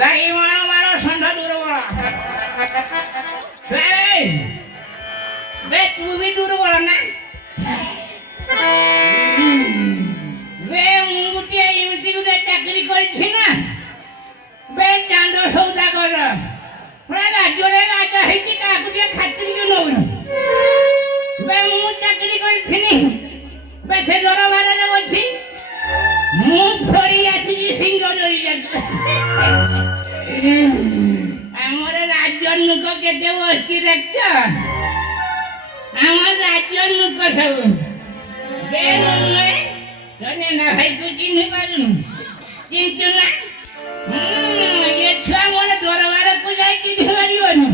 गाई मारो मारो संधा दूर बोला बे तू भी दूर बोला ना बे मुंगुटिया इमती गुटे चाकरी करी ना बे चांदो सौदा कर राज्य राजा है खातिर क्यों न बे मु चाकरी करी बे से दरबार बची मु फड़ी आसी सिंह आमर राज्य लोक केते बसी देखछ आमर राज्य लोक सब बे नय तने ना भाई तू चिन्ह पारुन चिंचु ना ये छुआ मोर दरबार को जाय चिन्ह पारिबनी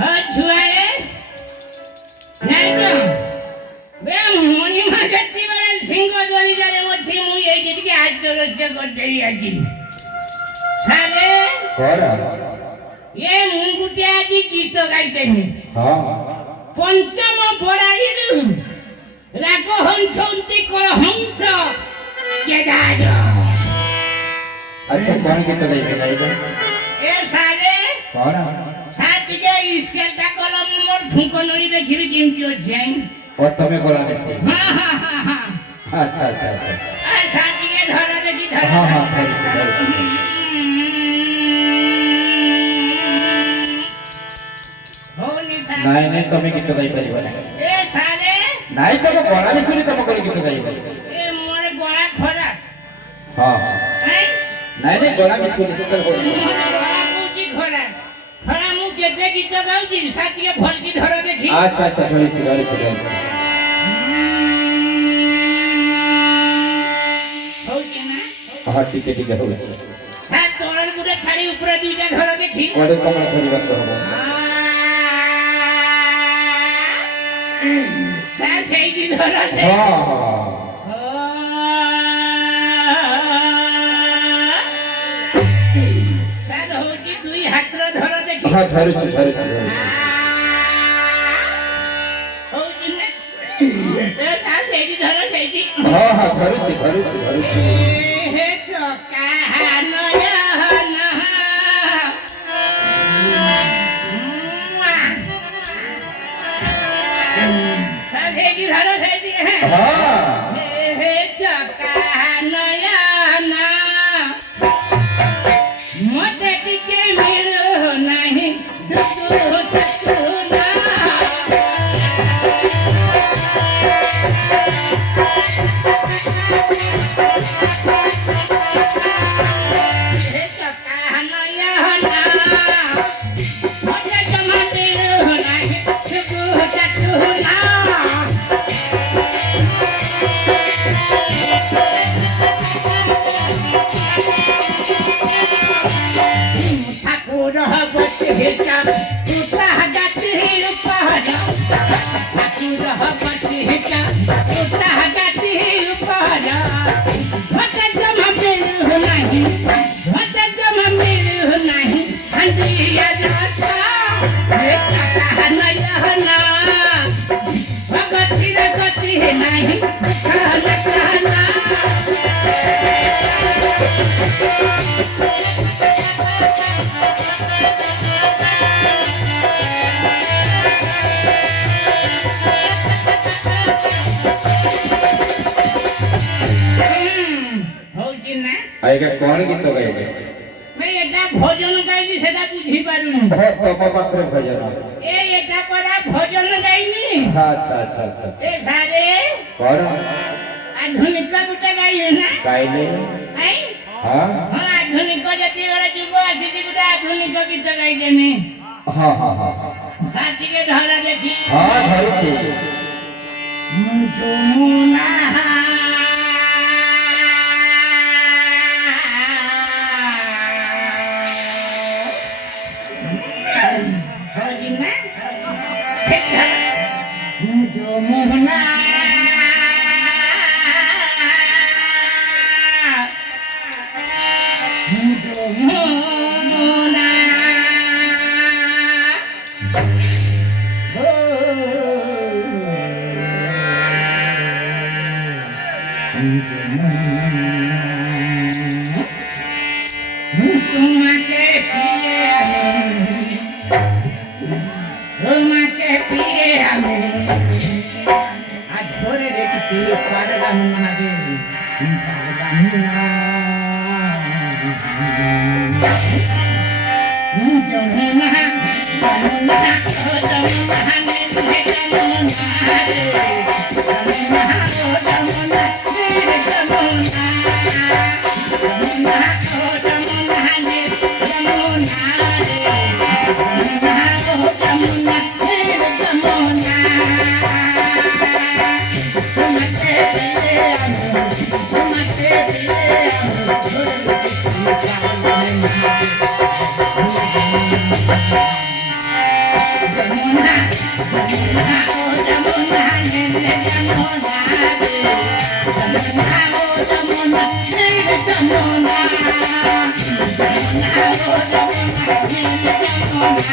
ह छुआ रे नाइतो बे मनी मागती बड़े सिंह दरी जारे मछी मु ये जिके आचरज कर देई आजी साले कोरा ये मुंगुटिया जी गीत गाइते हैं हां पंचम बड़ाईरु रागो हंसंती कर हंस के दाज अच्छा कौन गीत गाइबे ए साले कोरा साथ के स्केलटा कलम मोर फुंको नड़ी देखिबी केमती अछि और तमे कोला बेसी हां अच्छा आ साथ के धरा देखि धरा हां नहीं तमे गीत गाई परिबो ना ए साले नहीं तमे गला भी सुनी तमे कोले गीत गाइबो ए मोर गला खराब हां हैं नहीं गला भी सुनी सकल हो मोर गला कुची खराब खरा मु केते गीत गाउची साथी के भल की धरा देखि अच्छा धरी होची ना हां ठीक हो गया सा तोरण गुडे छाड़ी ऊपर दुईटा धरा देखि कोडे कमला धरी बात करबो सर सही की धरा से सर होची दुई हात्र धरा देखि हां धरी होची ना ए सर सही की धरा सही की हां धरी हे चका नयन सहेगी धरो सहेगी हां हे चका नयन मते टिके मिलो नहीं तू ना हे चका नयन मते जमा मिलो नहीं तू ना ठाकुर बचिता उठा जाती उपहार ठाकुर बचिता उठा जाती उपहार भट जमा मिलु नहीं हंदिया रसा हे काका नयना भगती रे गति नहीं खाना ଆଜ୍ଞା କଣ ଗୀତ ଗାଇବେ? ଭାଇ ଏଟା ଭଜନ ଗାଇଲି ସେଟା ବୁଝି ପାରୁନି ତମ ପାଖରେ ଭଜନ। ଏଟା ପରା ଭଜନ ଗାଇନି ଆଚ୍ଛା ଆଚ୍ଛା ଆଚ୍ଛା ଆଚ୍ଛା। ଏ ସାରେ କଣ ଆଧୁନିକ ଗୋଟେ ଗାଇବେ ନା ଗାଇଲେ? ଆଇ ହଁ ହଁ ଆଧୁନିକ ଯେତିକି ବେଳେ ଯୁଗ ଆସିଛି ଗୋଟେ ଆଧୁନିକ ଗୀତ ଗାଇଦେମି ହଁ ହଁ ହଁ ସାର୍ ଟିକେ ଧରା ଦେଖି ହଁ ଧରୁଛି। ଯମୁନା ହରିନା ସେଠି ଯମୁନା ଯମୁନା তোমাকে পিয়ে আমি আর ধরে রেখেছি পারলাম না রে পারলাম না যমুনা যমুনা ও যমুনা রে যমুনা রে যমুনা ও যমুনা রে যমুনা যমুনা ও যমুনা রে যমুনা রে যমুনা ও যমুনা রে যমুনা তোমাকে পেলে আমি তোমাকে পেলে যমুনা যমুনা ও যমুনা রে যমুনা রে যমুনা ও যমুনা রে যমুনা যমুনা ও যমুনা রে যমুনা